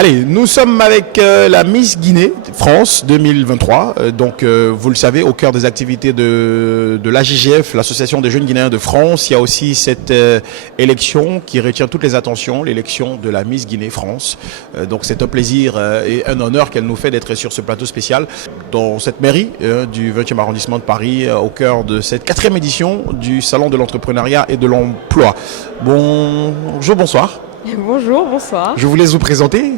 Allez, nous sommes avec la Miss Guinée France 2023. Vous le savez, au cœur des activités de l'AJGF, l'Association des jeunes Guinéens de France, il y a aussi cette élection qui retient toutes les attentions, l'élection de la Miss Guinée France. Donc c'est un plaisir et un honneur qu'elle nous fait d'être sur ce plateau spécial dans cette mairie du 20e arrondissement de Paris, au cœur de cette 4e édition du Salon de l'entrepreneuriat et de l'emploi. Bonjour, bonsoir. Bonjour, bonsoir. Je vous laisse vous présenter.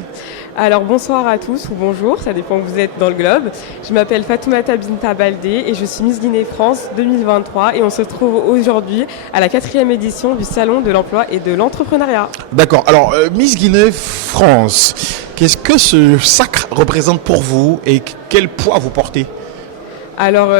Alors bonsoir à tous ou bonjour, ça dépend où vous êtes dans le globe. Je m'appelle Fatoumata Binta Baldé et je suis Miss Guinée France 2023 et on se trouve aujourd'hui à la 4e édition du Salon de l'emploi et de l'entrepreneuriat. D'accord, alors Miss Guinée France, qu'est-ce que ce sacre représente pour vous et quel poids vous portez ? Alors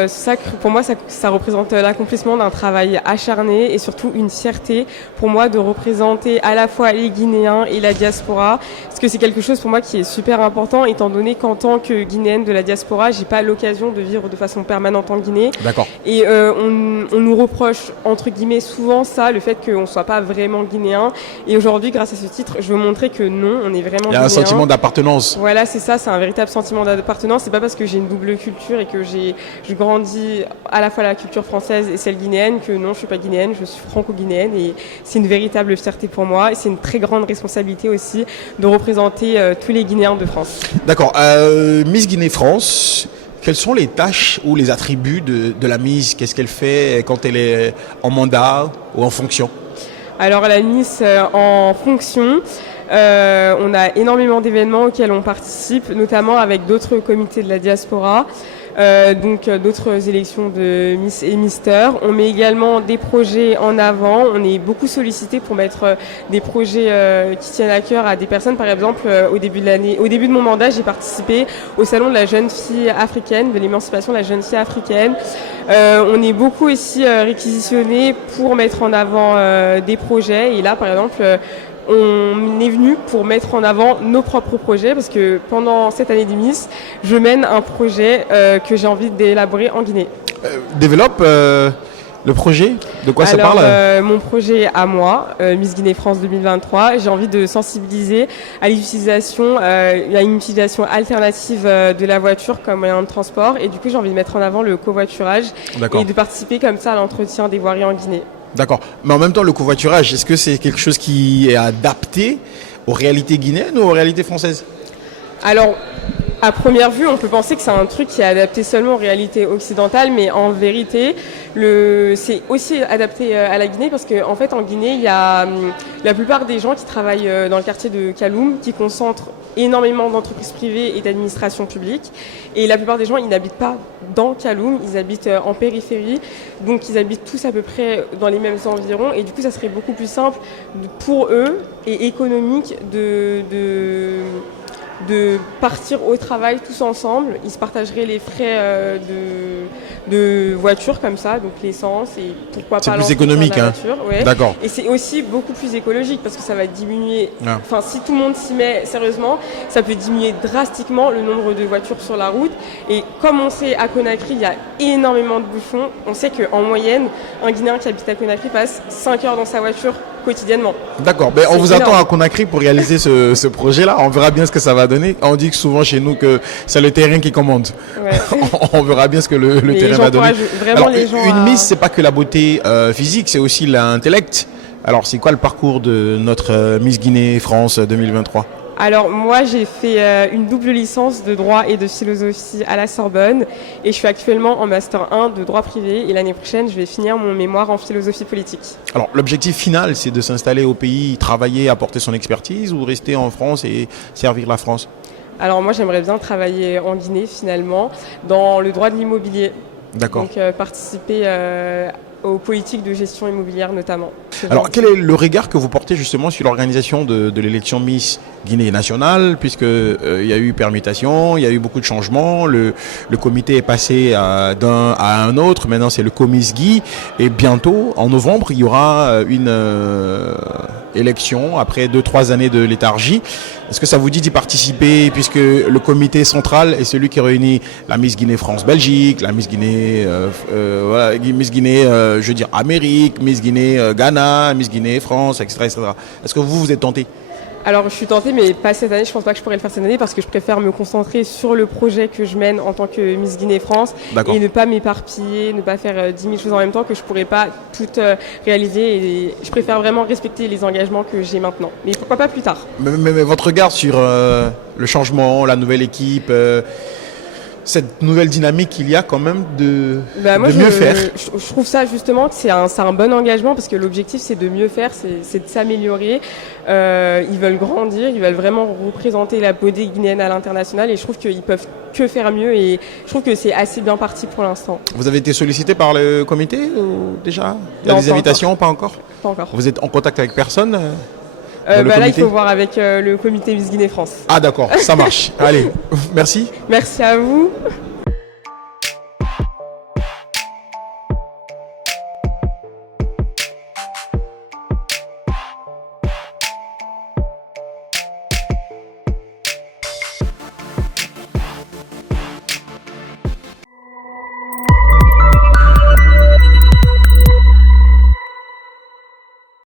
pour moi, ça représente l'accomplissement d'un travail acharné et surtout une fierté pour moi de représenter à la fois les Guinéens et la diaspora. Parce que c'est quelque chose pour moi qui est super important étant donné qu'en tant que Guinéenne de la diaspora, j'ai pas l'occasion de vivre de façon permanente en Guinée. D'accord. Et on nous reproche entre guillemets souvent ça, le fait qu'on soit pas vraiment Guinéen. Et aujourd'hui, grâce à ce titre, je veux montrer que non, on est vraiment Guinéen. Il y a un sentiment d'appartenance. Voilà, c'est ça, c'est un véritable sentiment d'appartenance. C'est pas parce que j'ai une double culture et que je grandis à la fois la culture française et celle guinéenne que non, je suis pas guinéenne, je suis franco-guinéenne et c'est une véritable fierté pour moi et c'est une très grande responsabilité aussi de représenter tous les Guinéens de France. D'accord. Miss Guinée France, quelles sont les tâches ou les attributs de la Miss ? Qu'est-ce qu'elle fait quand elle est en mandat ou en fonction ? Alors la Miss en fonction, on a énormément d'événements auxquels on participe, notamment avec d'autres comités de la diaspora. D'autres élections de Miss et Mister. On met également des projets en avant. On est beaucoup sollicité pour mettre des projets qui tiennent à cœur à des personnes. Par exemple, au début de mon mandat, j'ai participé au salon de la jeune fille africaine, de l'émancipation de la jeune fille africaine. On est beaucoup aussi réquisitionné pour mettre en avant des projets. Et là, par exemple, on est venu pour mettre en avant nos propres projets parce que pendant cette année des Miss, je mène un projet que j'ai envie d'élaborer en Guinée. Développe le projet, de quoi ça parle ? Mon projet à moi, Miss Guinée France 2023, j'ai envie de sensibiliser à l'utilisation, à une utilisation alternative de la voiture comme moyen de transport et du coup j'ai envie de mettre en avant le covoiturage et de participer comme ça à l'entretien des voiries en Guinée. D'accord. Mais en même temps, le covoiturage, est-ce que c'est quelque chose qui est adapté aux réalités guinéennes ou aux réalités françaises ? Alors, à première vue, on peut penser que c'est un truc qui est adapté seulement aux réalités occidentales, mais en vérité, c'est aussi adapté à la Guinée parce qu'en fait, en Guinée, il y a la plupart des gens qui travaillent dans le quartier de Kaloum, qui concentrent énormément d'entreprises privées et d'administrations publiques. Et la plupart des gens, ils n'habitent pas dans Kaloum, ils habitent en périphérie. Donc, ils habitent tous à peu près dans les mêmes environs. Et du coup, ça serait beaucoup plus simple pour eux et économique de partir au travail tous ensemble. Ils se partageraient les frais de voiture comme ça, donc l'essence et pourquoi pas l'entretien de la voiture. C'est plus économique, ouais. D'accord. Et c'est aussi beaucoup plus écologique parce que ça va diminuer. Enfin, si tout le monde s'y met sérieusement, ça peut diminuer drastiquement le nombre de voitures sur la route. Et comme on sait, à Conakry, il y a énormément de bouchons. On sait qu'en moyenne, un Guinéen qui habite à Conakry passe 5 heures dans sa voiture quotidiennement. D'accord, on vous attend à Conakry pour réaliser ce projet-là. On verra bien ce que ça va donner. On dit que souvent chez nous que c'est le terrain qui commande. Ouais. On verra bien ce que le terrain va donner. Alors, une Miss, c'est pas que la beauté physique, c'est aussi l'intellect. Alors, c'est quoi le parcours de notre Miss Guinée France 2023 ? Alors moi j'ai fait une double licence de droit et de philosophie à la Sorbonne et je suis actuellement en master 1 de droit privé et l'année prochaine je vais finir mon mémoire en philosophie politique. Alors l'objectif final c'est de s'installer au pays, travailler, apporter son expertise ou rester en France et servir la France ? Alors moi j'aimerais bien travailler en Guinée finalement dans le droit de l'immobilier. D'accord. Donc participer aux politiques de gestion immobilière notamment. Alors quel est le regard que vous portez justement sur l'organisation de l'élection Miss Guinée nationale, puisque il y a eu permutation, il y a eu beaucoup de changements, le comité est passé d'un à un autre, maintenant c'est le Comiss Guy, et bientôt en novembre il y aura une élection après 2-3 années de léthargie. Est-ce que ça vous dit d'y participer, puisque le comité central est celui qui réunit la Miss Guinée France Belgique, la Miss Guinée Miss Guinée je veux dire Amérique, Miss Guinée Ghana, Miss Guinée France, etc., etc. Est-ce que vous êtes tenté ? Alors, je suis tentée, mais pas cette année. Je pense pas que je pourrais le faire cette année parce que je préfère me concentrer sur le projet que je mène en tant que Miss Guinée-France D'accord. et ne pas m'éparpiller, ne pas faire 10 000 choses en même temps que je pourrais pas toutes réaliser. Et je préfère vraiment respecter les engagements que j'ai maintenant. Mais pourquoi pas plus tard? Mais votre regard sur le changement, la nouvelle équipe, cette nouvelle dynamique qu'il y a quand même de mieux faire. Je trouve ça justement que c'est un bon engagement parce que l'objectif c'est de mieux faire, c'est de s'améliorer. Ils veulent grandir, ils veulent vraiment représenter la beauté guinéenne à l'international et je trouve qu'ils peuvent que faire mieux et je trouve que c'est assez bien parti pour l'instant. Vous avez été sollicité par le comité ou déjà? Il y a Non, des pas invitations, pas encore? Pas encore. Vous êtes en contact avec personne dans le Là, il comité? faut voir avec le comité Miss Guinée-France. Ah d'accord, ça marche. Allez, merci. Merci à vous.